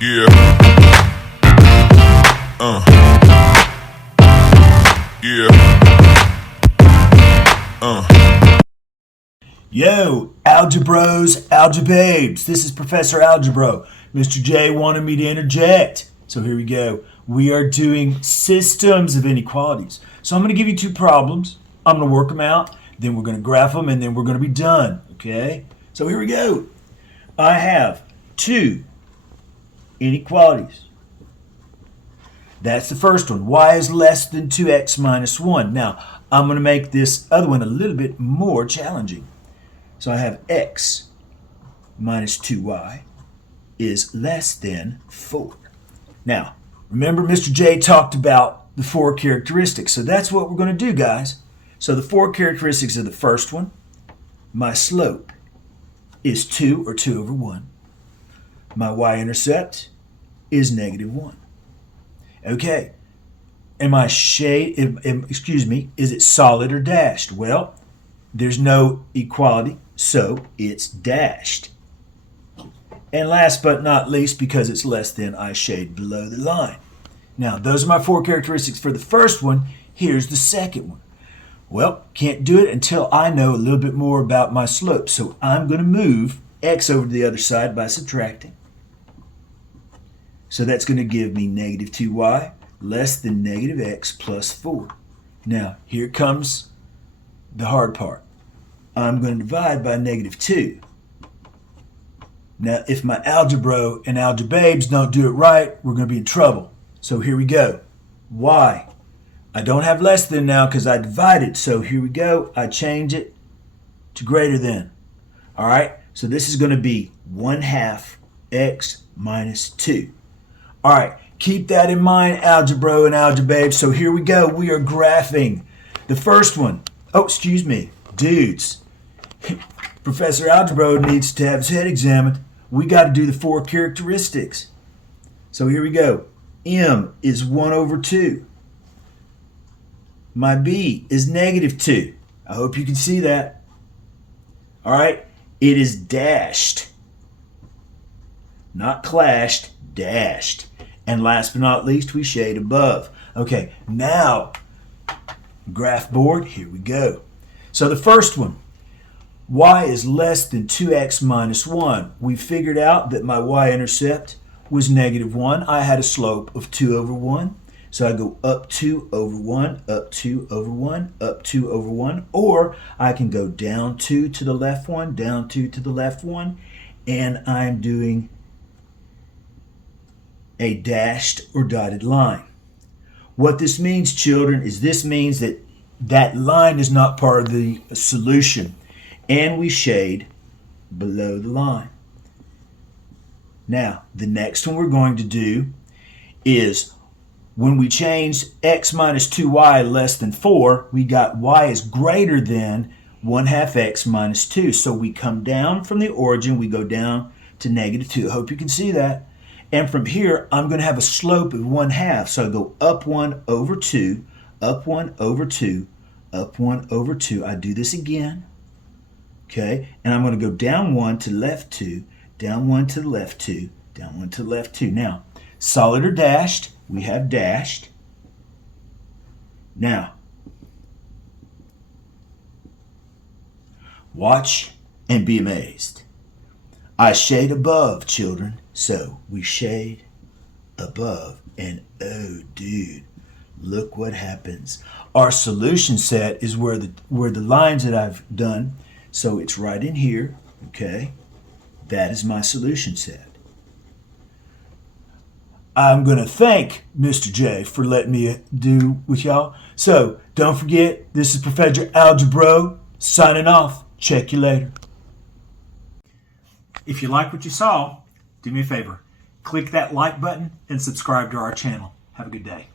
Yeah. Yeah. Yo, AlgeBros, AlgeBabes. This is Professor AlgeBro. Mr. J wanted me to interject. So here we go. We are doing systems of inequalities. So I'm going to give you two problems. I'm going to work them out. Then we're going to graph them, and then we're going to be done. Okay? So here we go. I have two inequalities. That's the first one. Y is less than 2x minus 1. Now, I'm going to make this other one a little bit more challenging. So I have x minus 2y is less than 4. Now, remember Mr. J talked about the four characteristics. So that's what we're going to do, guys. So the four characteristics of the first one, my slope is 2 or 2 over 1. My y-intercept is negative 1. Okay, is it solid or dashed? Well, there's no equality, so it's dashed. And last but not least, because it's less than, I shade below the line. Now, those are my four characteristics for the first one. Here's the second one. Well, can't do it until I know a little bit more about my slope. So I'm going to move x over to the other side by subtracting. So that's going to give me negative 2y less than negative x plus 4. Now, here comes the hard part. I'm going to divide by negative 2. Now, if my AlgeBro and AlgeBabes don't do it right, we're going to be in trouble. So here we go. Y. I don't have less than now because I divided. So here we go. I change it to greater than. All right. So this is going to be 1/2 x minus 2. All right. Keep that in mind, AlgeBro and AlgeBabe. So here we go. We are graphing the first one. Oh, excuse me. Dudes. Professor AlgeBro needs to have his head examined. We got to do the four characteristics. So here we go. M is 1 over 2. My B is negative 2. I hope you can see that. All right. It is dashed. Not clashed, dashed. And last but not least, we shade above. Okay, now, graph board, here we go. So the first one, y is less than 2x minus 1. We figured out that my y-intercept was negative 1. I had a slope of 2 over 1. So I go up 2 over 1, up 2 over 1, up 2 over 1. Or I can go down 2 to the left 1, down 2 to the left 1. And I'm doing a dashed or dotted line. What this means, children, is this means that that line is not part of the solution. And we shade below the line. Now, the next one we're going to do is when we change x minus 2y less than 4, we got y is greater than 1/2 x minus 2. So we come down from the origin, we go down to negative 2. I hope you can see that. And from here, I'm going to have a slope of 1/2. So I go up 1 over 2, up 1 over 2, up 1 over 2. I do this again. Okay, and I'm going to go down 1 to left 2, down 1 to the left 2, down 1 to the left 2. Now, solid or dashed? We have dashed. Now, watch and be amazed. I shade above, children. So we shade above, and oh, dude, look what happens. Our solution set is where the lines that I've done. So it's right in here, okay? That is my solution set. I'm going to thank Mr. J for letting me do with y'all. So don't forget, this is Professor AlgeBro signing off. Check you later. If you like what you saw, do me a favor. Click that like button and subscribe to our channel. Have a good day.